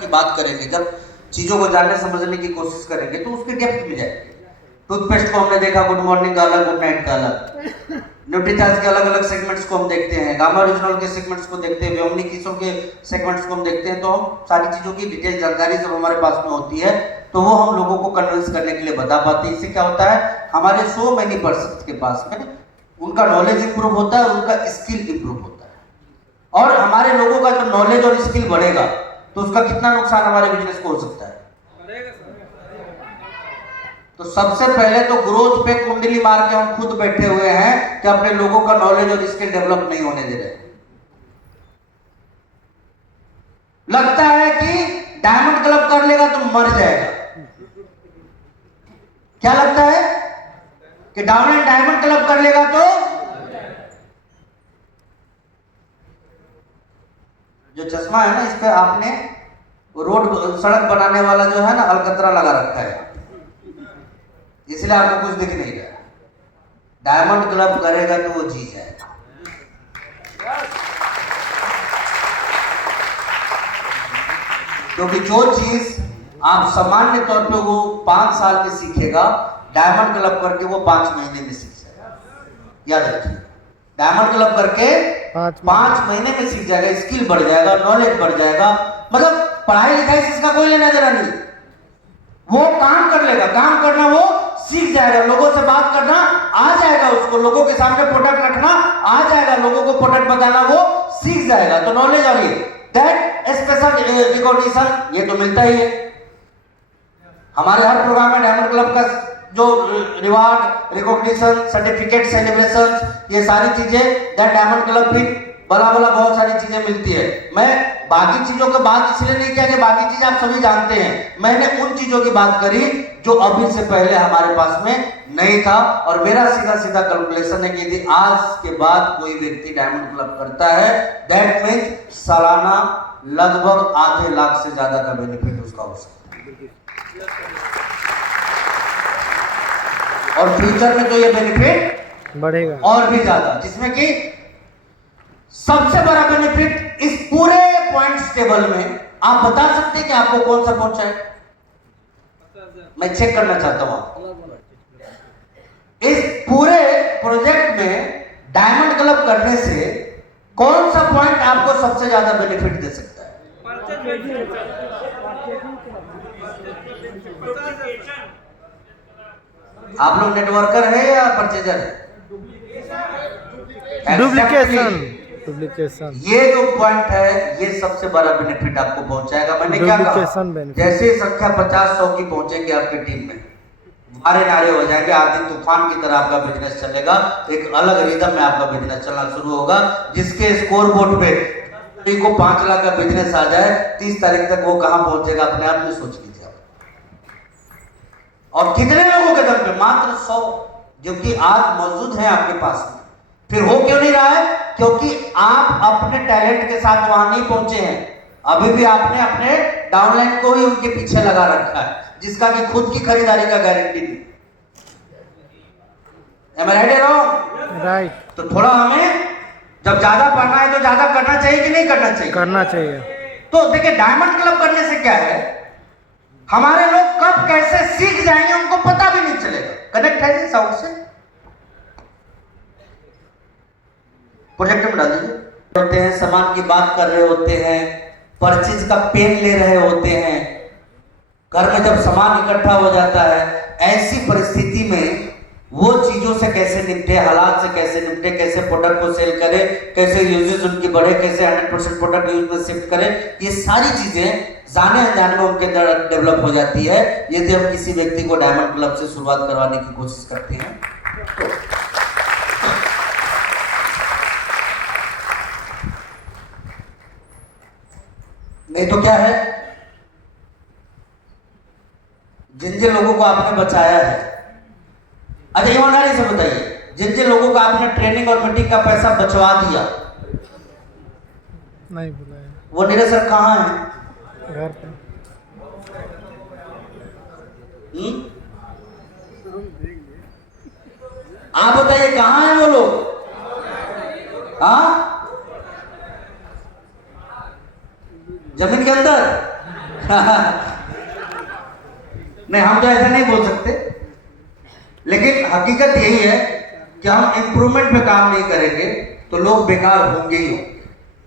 की बात करेंगे, जब चीजों को जानने समझने की कोशिश करेंगे तो उसकी डेप्थ में जाएगी। टूथपेस्ट को हमने देखा गुड मॉर्निंग का अलग, गुड नाइट का अलग, न्यूट्रीचार्ज के अलग अलग सेगमेंट्स को हम देखते हैं, गामा ओरिजिनल के सेगमेंट्स को देखते हैं, व्योमनी किसों के सेगमेंट्स को हम देखते हैं। तो हम सारी चीजों की डिटेल जानकारी जब हमारे पास में होती है तो वो हम लोगों को कन्विंस करने के लिए बता पाते हैं। इससे क्या होता है, हमारे सो मेनी पर्सन के पास में उनका नॉलेज इंप्रूव होता है और उनका स्किल इंप्रूव होता है। और हमारे लोगों का जब नॉलेज और स्किल बढ़ेगा तो उसका कितना नुकसान हमारे बिजनेस को हो सकता है। तो सबसे पहले तो ग्रोथ पे कुंडली मार के हम खुद बैठे हुए हैं कि अपने लोगों का नॉलेज और स्किल डेवलप नहीं होने दे रहे। लगता है कि डायमंड क्लब कर लेगा तो मर जाएगा। क्या लगता है कि डायमंड क्लब कर लेगा तो जो चश्मा है ना, इस पे आपने रोड सड़क बनाने वाला जो है ना अलकतरा लगा रखा है, इसलिए आपको कुछ दिख नहीं रहा। डायमंड क्लब करेगा तो वो जी जाएगा। क्योंकि जो चीज आप सामान्य तौर पे वो 5 साल में सीखेगा, डायमंड क्लब करके वो 5 महीने में सीख जाएगा। याद रखिए, डायमंड क्लब करके 5 महीने में सीख जाएगा, स्किल बढ़ जाएगा, नॉलेज बढ़ जाएगा। मतलब पढ़ाई लिखाई से इसका कोई लेना देना नहीं, वो काम कर लेगा, काम करना वो सीख जाएगा, लोगों से बात करना आ जाएगा, उसको लोगों के सामने प्रोडक्ट रखना आ जाएगा, लोगों को प्रोडक्ट बताना वो सीख जाएगा। तो नॉलेज आ गई। दैट स्पेशल रिकॉग्निशन ये तो मिलता ही है हमारे हर प्रोग्राम में। डायमंड क्लब का जो रिवार्ड, रिकॉग्निशन, सर्टिफिकेट, सेलिब्रेशन, ये सारी चीजें दैट डायमंड क्लब भी बला बहुत सारी चीजें मिलती है। मैं बाकी चीजों की बात इसलिए नहीं किया कि बाकी चीज आप सभी जानते हैं, मैंने उन चीजों की बात करी जो अभी से पहले हमारे पास में नहीं था। और मेरा सीधा सीधा कैलकुलेशन है कि यदि आज के बाद कोई व्यक्ति डायमंड क्लब करता है, दैट मीन्स सालाना लगभग आधे लाख से ज्यादा का बेनिफिट उसका हो सकता है। और फ्यूचर में तो ये बेनिफिट बढ़ेगा और भी ज्यादा, जिसमें कि सबसे बड़ा बेनिफिट इस पूरे पॉइंट्स टेबल में आप बता सकते हैं कि आपको कौन सा पहुंचा है। मैं चेक करना चाहता हूं इस पूरे प्रोजेक्ट में डायमंड क्लब करने से कौन सा पॉइंट आपको सबसे ज्यादा बेनिफिट दे सकता है। आप लोग नेटवर्कर है या परचेजर है? डुप्लीकेशन ये जो पॉइंट है ये सबसे बड़ा बेनिफिट आपको पहुंचाएगा। मैंने क्या कहा, जैसे संख्या 50-100 की पहुंचेंगे आपकी टीम में, मारे नारे हो जाएंगे, आदि तूफान की तरह आपका बिजनेस चलेगा। एक अलग रिदम में आपका बिजनेस चलना शुरू होगा, जिसके स्कोर बोर्ड पे को 5 लाख का बिजनेस आ जाए, 30 तारीख तक वो कहां पहुंचेगा अपने आप में सोच लीजिए। और कितने लोगों के दम पे? मात्र 100 जो कि आज मौजूद है आपके पास में। फिर हो क्यों नहीं रहा है? क्योंकि आप अपने टैलेंट के साथ वहां नहीं पहुंचे हैं। अभी भी आपने अपने डाउनलाइन को ही उनके पीछे लगा रखा है, जिसका कि खुद की खरीदारी का गारंटी नहीं। Am I right or wrong? Right. तो थोड़ा हमें जब ज्यादा पढ़ना है तो ज्यादा करना चाहिए कि नहीं करना चाहिए? करना चाहिए। तो देखिए, डायमंड क्लब करने से क्या है, हमारे लोग कब कैसे सीख जाएंगे उनको पता भी नहीं चलेगा। कनेक्ट है साउंड से? प्रोजेक्ट में डाल दीजिए। होते हैं, सामान की बात कर रहे होते हैं, परचेज का पेन ले रहे होते हैं, घर में जब सामान इकट्ठा हो जाता है, ऐसी परिस्थिति में वो चीजों से कैसे निपटे, हालात से कैसे निपटे, कैसे प्रोडक्ट को सेल करे, कैसे यूजेस उनकी बढ़े, कैसे 100% प्रोडक्ट यूज में शिफ्ट करे, ये सारी चीजें जाने अनजाने में उनके अंदर डेवलप हो जाती है यदि हम किसी व्यक्ति को डायमंड क्लब से शुरुआत करवाने की कोशिश करते हैं। नहीं तो क्या है, जिन जिन लोगों को आपने बचाया है, अच्छा ईमानदारी से बताइए, जिन जिन लोगों को आपने ट्रेनिंग और मीटिंग का पैसा बचवा दिया, नहीं बुलाया, वो नीरज सर कहाँ है? घर पे। आप बताइए कहाँ है वो लोग? हाँ, जमीन के अंदर। नहीं, हम तो ऐसा नहीं बोल सकते, लेकिन हकीकत यही है कि हम इम्प्रूवमेंट पे काम नहीं करेंगे तो लोग बेकार होंगे ही होंगे।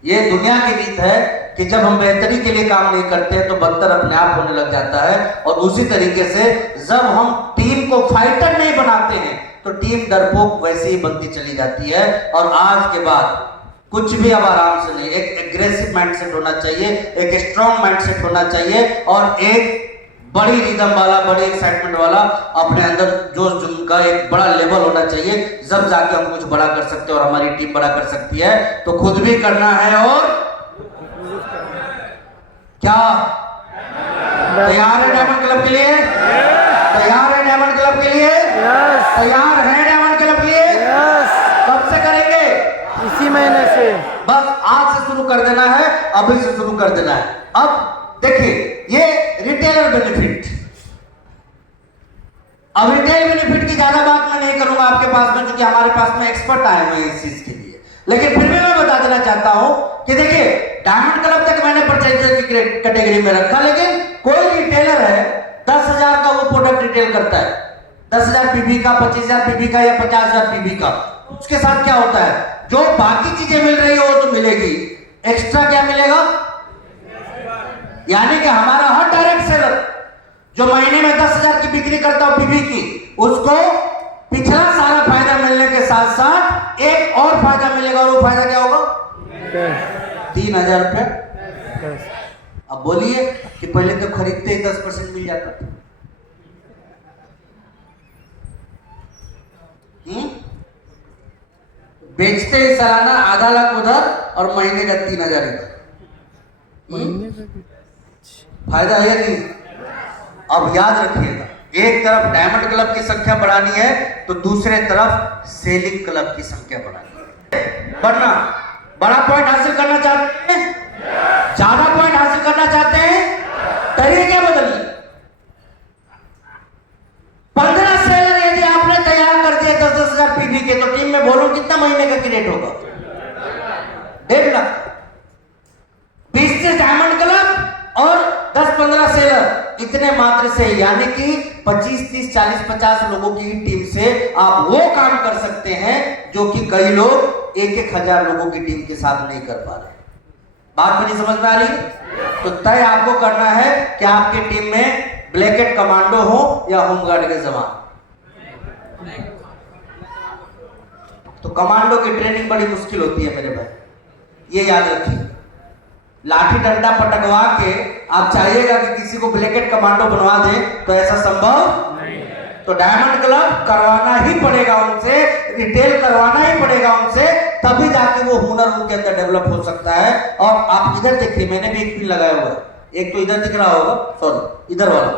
ये दुनिया की रीत है कि जब हम बेहतरी के लिए काम नहीं करते हैं तो बदतर अपने आप होने लग जाता है। और उसी तरीके से जब हम टीम को फाइटर नहीं बनाते हैं तो टीम डरपोक वैसे ही बनती चली जाती है। और आज के बाद कुछ भी अब आराम से नहीं, एक एग्रेसिव माइंडसेट होना चाहिए, एक स्ट्रॉन्ग माइंडसेट होना चाहिए और एक बड़ी रिदम वाला, बड़ी एक्साइटमेंट वाला अपने अंदर जोश जुनून का एक बड़ा लेवल होना चाहिए। जब जाके हम कुछ बड़ा कर सकते हैं और हमारी टीम बड़ा कर सकती है। तो खुद भी करना है और क्या तैयार है डायमंड क्लब के लिए? तैयार है डायमंड क्लब के लिए? तैयार है डायमंड क्लब के लिए? कब से करेंगे? इसी महीने से। बस आज से शुरू कर देना है, अभी से शुरू कर देना है। अब देखिए, ये रिटेलर बेनिफिट, अब रिटेल बेनिफिट की ज्यादा बात मैं नहीं करूंगा आपके पास में, क्योंकि हमारे पास में एक्सपर्ट आए हुए हैं इस चीज के लिए। लेकिन फिर भी मैं बता देना चाहता हूं कि देखिए, डायमंड क्लब तक मैंने परचेजर की कैटेगरी में रखा, लेकिन कोई रिटेलर है 10,000 का वो प्रोडक्ट रिटेल करता है, 10,000 पीबी का, 25,000 पीबी का या 50,000 पीबी का। उसके साथ क्या होता है, जो बाकी चीजें मिल रही है वो तो मिलेगी, एक्स्ट्रा क्या मिलेगा? यानी कि हमारा हर डायरेक्ट सेलर जो महीने में 10,000 की बिक्री करता हो पीबी की, उसको पिछला सारा फायदा मिलने के साथ साथ एक और फायदा मिलेगा। और वो फायदा क्या होगा? 3,000 रुपये। अब बोलिए कि पहले तो खरीदते ही 10% मिल जाता था, बेचते ही सालाना आधा लाख उधर और महीने का 3,000 इधर। फायदा है नहीं? अब याद रखिएगा, एक तरफ डायमंड क्लब की संख्या बढ़ानी है तो दूसरे तरफ सेलिंग क्लब की संख्या बढ़ानी है। बढ़ना, बड़ा पॉइंट हासिल करना चाहते हैं, ज्यादा पॉइंट हासिल करना चाहते हैं, तरीके बदलिए। 15 सेलर यदि आपने तैयार कर दिए 10,000 पीबी के, तो टीम में बोलो कितना महीने का क्रिएट होगा? 1.5 लाख। 20 डायमंड क्लब और 10-15 सेलर, इतने मात्र से, यानी कि 25, 30, 40, 50 लोगों की टीम से आप वो काम कर सकते हैं जो कि कई लोग 1,000 लोगों की टीम के साथ नहीं कर पा रहे। बात मेरी समझ में आ रही? तो तय आपको करना है कि आपकी टीम में ब्लैकेट कमांडो हो या होमगार्ड के जवान। तो कमांडो की ट्रेनिंग बड़ी मुश्किल होती है मेरे भाई, ये याद रखिए। लाठी डंडा पटकवा के आप चाहिएगा कि किसी को ब्लैकेट कमांडो बनवा दें, तो ऐसा संभव नहीं है। तो डायमंड क्लब करवाना ही पड़ेगा उनसे, रिटेल करवाना ही पड़ेगा उनसे, तभी जाके वो हुनर उनके अंदर डेवलप हो सकता है। और आप इधर देखिए, मैंने भी एक पिन लगाया हुआ है, एक तो इधर दिख रहा होगा, सॉरी इधर वाला,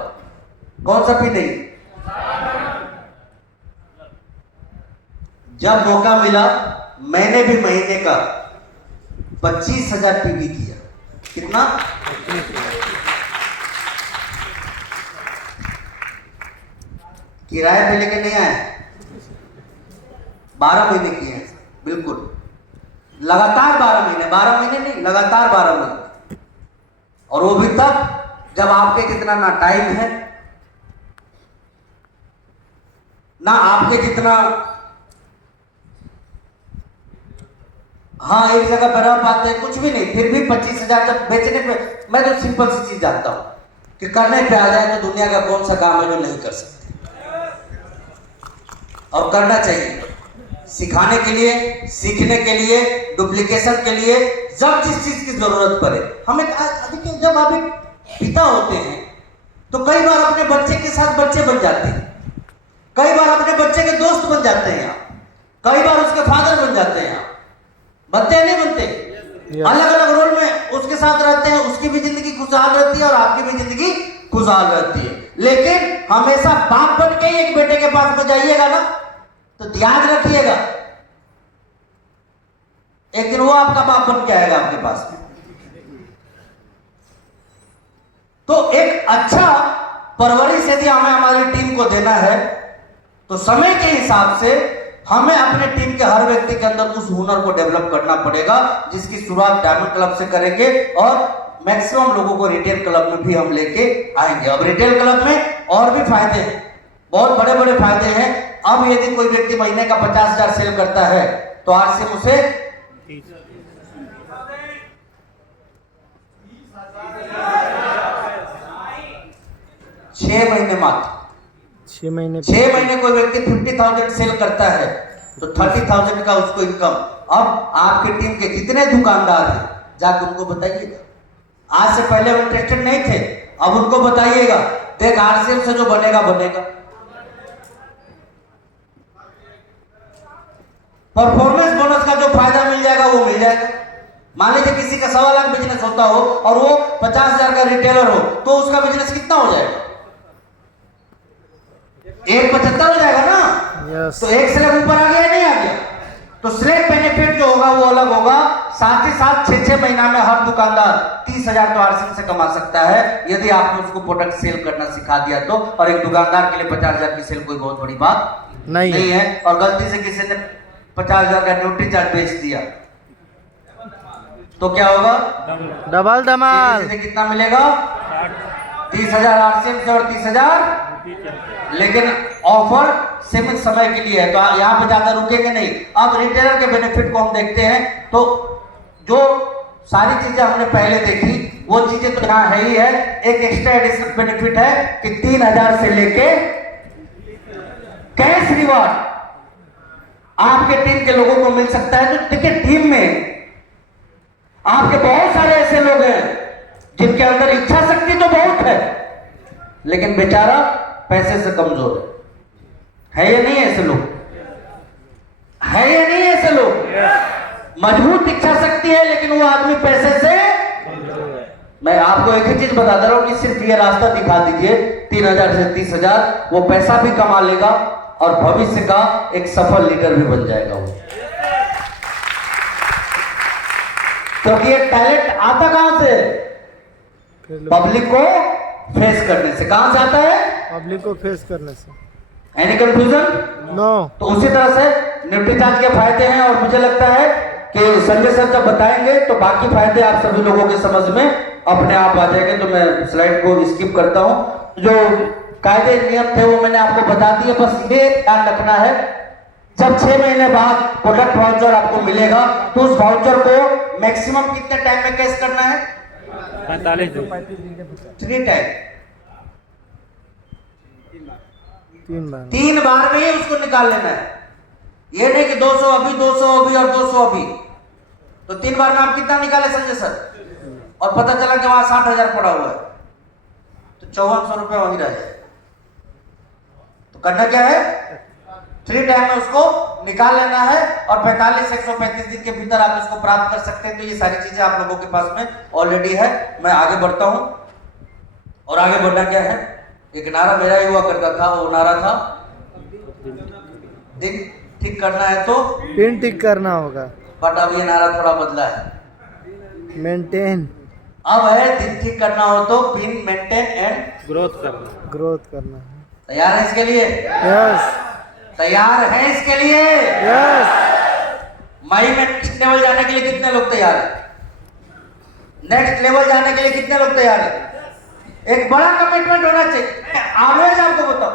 कौन सा पिन है? जब मौका मिला मैंने भी महीने का 25,000 पीबी किया। कितना? किराए पे लेके नहीं आए, 12 महीने किए हैं, बिल्कुल लगातार 12 महीने, 12 महीने नहीं, लगातार 12 महीने। और वो भी तब जब आपके जितना ना टाइम है, ना आपके जितना हाँ एक जगह पर रह पाते हैं, कुछ भी नहीं, फिर भी 25,000 जब बेचने पे, मैं तो सिंपल सी चीज जानता हूं कि करने पे आ जाए तो दुनिया का कौन सा काम है जो नहीं कर सकते, और करना चाहिए। सिखाने के लिए, सीखने के लिए, डुप्लीकेशन के लिए, जब जिस चीज की जरूरत पड़े। हमें जब आप एक पिता होते हैं तो कई बार अपने बच्चे के साथ बच्चे बन जाते हैं, कई बार अपने बच्चे के दोस्त बन जाते हैं आप, कई बार उसके फादर बन जाते हैं आप। बनते हैं नहीं बनते? अलग अलग रोल में उसके साथ रहते हैं, उसकी भी जिंदगी खुशहाल रहती है और आपकी भी जिंदगी खुशहाल रहती है। लेकिन हमेशा बाप बन के एक बेटे के पास में जाइएगा ना, तो याद रखिएगा एक दिन वो आपका बाप बन के आएगा आपके पास में। तो एक अच्छा परवरिश यदि हमें हमारी टीम को देना है तो समय के हिसाब से हमें अपने टीम के हर व्यक्ति के अंदर उस हुनर को डेवलप करना पड़ेगा, जिसकी शुरुआत डायमंड क्लब से करेंगे। और मैक्सिमम लोगों को रिटेल क्लब में भी हम लेके आएंगे। अब रिटेल क्लब में और भी फायदे हैं, बहुत बड़े बड़े फायदे हैं। अब यदि कोई व्यक्ति महीने का 50,000 सेल करता है तो आरसीएम उसे 6 महीने मात्र 6 महीने 6 महीने कोई व्यक्ति 50,000 सेल करता है तो 30,000 का उसको इनकम। अब आपकी टीम के जितने दुकानदार हैं जाके उनको बताइएगा, आज से पहले वो इंटरेस्टेड नहीं थे, अब उनको बताइएगा, देख आरसीएम से जो बनेगा बनेगा। परफॉर्मेंस बोनस का जो फायदा मिल जाएगा वो मिल जाएगा। मान लीजिए किसी का 1.25 लाख बिजनेस होता हो और वो 50,000 का रिटेलर हो तो उसका बिजनेस कितना हो जाएगा? 1.75 हो जाएगा ना। यस। तो एक स्लैब ऊपर आ गया या नहीं आ गया? तो स्लैब बेनिफिट जो होगा वो अलग होगा। साथ ही साथ 6 महीना में हर दुकानदार 30,000 तो आरसीएम से कमा सकता है यदि आपने उसको प्रोडक्ट सेल करना सिखा दिया तो। और एक दुकानदार के लिए 50,000 की सेल कोई बहुत बड़ी बात नहीं है। और गलती से किसी ने 50,000 का ड्यूटी चार्ज बेच दिया तो क्या होगा? डबल धमाल। कितना मिलेगा? 30,000 आरसीएम से और 30,000। लेकिन ऑफर सीमित समय के लिए है तो यहाँ पे ज्यादा रुकेंगे नहीं। अब रिटेलर के बेनिफिट को हम देखते हैं तो जो सारी चीजें हमने पहले देखी वो चीजें तो यहाँ है ही है। एक एक्स्ट्रा एडिशनल बेनिफिट है कि 3,000 से लेके कैश रिवॉर्ड आपके टीम के लोगों को मिल सकता है। तो देखिए टीम में आपके बहुत सारे ऐसे लोग हैं जिनके अंदर इच्छा शक्ति तो बहुत है लेकिन बेचारा पैसे से कमजोर है या नहीं? ऐसे लोग है या नहीं? ऐसे लोग मजबूत इच्छा शक्ति है लेकिन वो आदमी पैसे से। मैं आपको एक ही चीज बता दे रहा हूं कि सिर्फ ये रास्ता दिखा दीजिए 3,000 से 30,000, वो पैसा भी कमा लेगा और भविष्य का एक सफल लीडर भी बन जाएगा वो। क्योंकि ये टैलेंट आता कहां से? पब्लिक को फेस करने से। कहां से आता है? पब्लिक को फेस करने से। Any confusion? नो। तो उसी तरह से न्यूट्रीचार्ज के फायदे हैं और मुझे लगता है कि संजय सर जब बताएंगे तो बाकी फायदे आप सभी लोगों के समझ में अपने आप आ जाएंगे। तो मैं स्लाइड को स्किप करता हूं। जो कायदे नियम थे वो मैंने आपको बता दिए। बस ये ध्यान रखना है जब 6 महीने बाद प्रोडक्ट वाउचर आपको मिलेगा तो उस वाउचर को मैक्सिमम कितने टाइम में कैश करना है? 45 दिन। 3 टाइम, 3 बार में ही उसको निकाल लेना है। ये नहीं कि 200 अभी, 200 अभी और 200 अभी। तो 3 बार में आप कितना निकाले संजय सर? और पता चला कि वहां 60,000 पड़ा हुआ है तो 5400 रुपए वहीं रह जाए। तो करना क्या है? 3 टाइम में उसको निकाल लेना है और 45 से 135 दिन के भीतर आप इसको प्राप्त कर सकते हैं। तो ये सारी चीजें आप लोगों के पास में ऑलरेडी है। मैं आगे बढ़ता हूं और आगे बढ़ना क्या है? एक नारा मेरा ही हुआ करता था, वो नारा था दिन ठीक करना है तो पिन टिक करना होगा। बट अब ये नारा थोड़ा बदला है, मेंटेन। अब है दिन ठीक करना हो तो पिन मेंटेन एंड ग्रोथ करना। तैयार है इसके लिए? यस। तैयार है इसके लिए? यस। मई में नेक्स्ट लेवल जाने के लिए कितने लोग तैयार हैं? नेक्स्ट लेवल जाने के लिए कितने लोग तैयार हैं? एक बड़ा कमिटमेंट होना चाहिए। ऑलवेज आपको बताओ,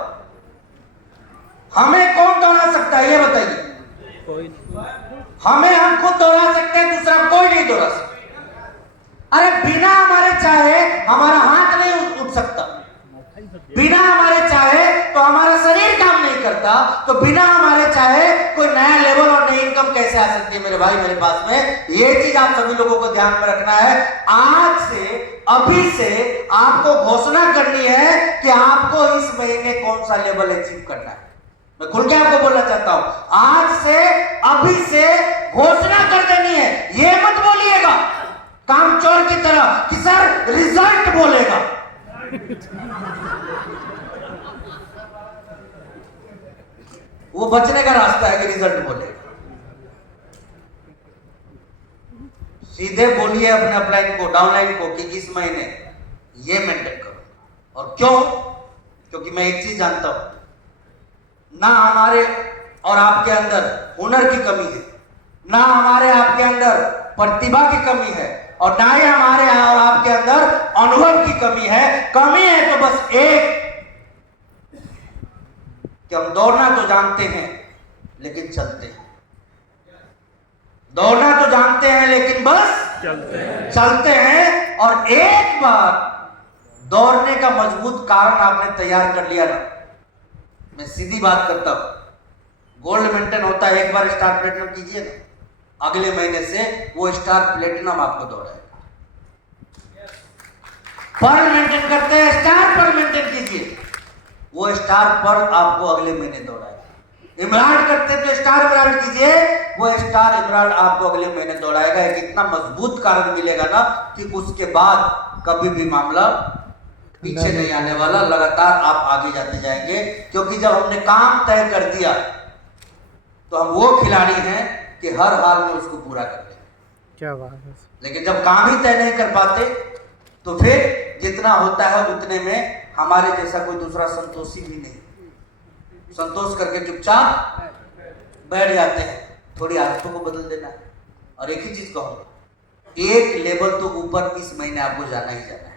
हमें कौन दौड़ा सकता है ये बताइए? हमें हम खुद दौड़ा सकते हैं, दूसरा कोई नहीं दौड़ा सकता। अरे बिना हमारे चाहे हमारा हाथ नहीं उठ सकता, बिना हमारे चाहे तो हमारा शरीर काम नहीं करता, तो बिना हमारे चाहे कोई नया लेवल और नई इनकम कैसे आ सकती है मेरे भाई मेरे पास में? ये चीज आप सभी लोगों को ध्यान में रखना है। आज से, अभी से आपको घोषणा करनी है कि आपको इस महीने कौन सा लेवल अचीव करना है। मैं खुल के आपको बोलना चाहता हूं, आज से, अभी से घोषणा कर देनी है। ये मत बोलिएगा कामचोर की तरह कि सर रिजल्ट बोलेगा। वो बचने का रास्ता है कि रिजल्ट बोलेगा। सीधे बोलिए अपने अपलाइन को, डाउनलाइन को कि इस महीने ये मेंटेन करो। और क्यों? क्योंकि मैं एक चीज जानता हूं, ना हमारे और आपके अंदर हुनर की कमी है, ना हमारे आपके अंदर प्रतिभा की कमी है, और ना ही हमारे और आपके अंदर अनुभव की कमी है। कमी है तो बस एक कि हम दौड़ना तो जानते हैं लेकिन चलते हैं, दौड़ना तो जानते हैं लेकिन बस चलते हैं। और एक बार दौड़ने का मजबूत कारण आपने तैयार कर लिया ना, मैं सीधी बात करता हूं, गोल्ड मेंटेन होता है, एक बार स्टार प्लेटिनम कीजिए ना, अगले महीने से वो स्टार प्लेटिनम आपको दौड़ाएगा। पर्ल मेंटेन करते हैं, स्टार पर्ल मेंटेन कीजिए, वो स्टार पर्ल आपको अगले महीने दौड़ाएगा। इमराल्ड करते हैं तो स्टार इमराल्ड कीजिए, वो स्टार इमराल्ड आपको अगले महीने दौड़ाएगा। एक इतना मजबूत कारण मिलेगा ना कि उसके बाद कभी भी मामला पीछे नहीं आने वाला, लगातार आप आगे जाते जाएंगे। क्योंकि जब हमने काम तय कर दिया तो हम वो खिलाड़ी हैं कि हर हाल में उसको पूरा कर लेंगे। क्या बात है। लेकिन जब काम ही तय नहीं कर पाते तो फिर जितना होता है उतने में हमारे जैसा कोई दूसरा संतोषी भी नहीं, संतोष करके चुपचाप बैठ जाते हैं। थोड़ी आदतों को बदल देना है। और एक ही चीज कहूंगा, एक लेवल तो ऊपर इस महीने आपको जाना ही जाना है।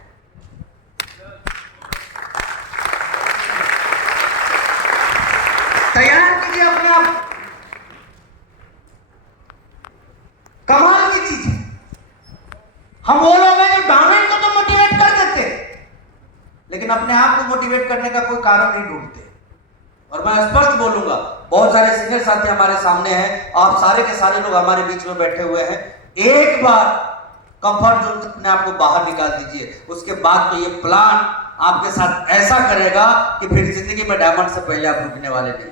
तैयार कीजिए अपने आप। कमाल की चीज है, हम वो लोग हैं जो डायमंड को तो मोटिवेट कर देते लेकिन अपने आप को मोटिवेट करने का कोई कारण नहीं ढूंढते। और मैं स्पष्ट बोलूंगा, बहुत सारे सीनियर साथी हमारे सामने हैं, आप सारे के सारे लोग हमारे बीच में बैठे हुए हैं। एक बार कंफर्ट जोन से अपने आप को बाहर निकाल दीजिए, उसके बाद तो ये प्लान आपके साथ ऐसा करेगा कि फिर जिंदगी में डायमंड से पहले आप रुकने वाले नहीं।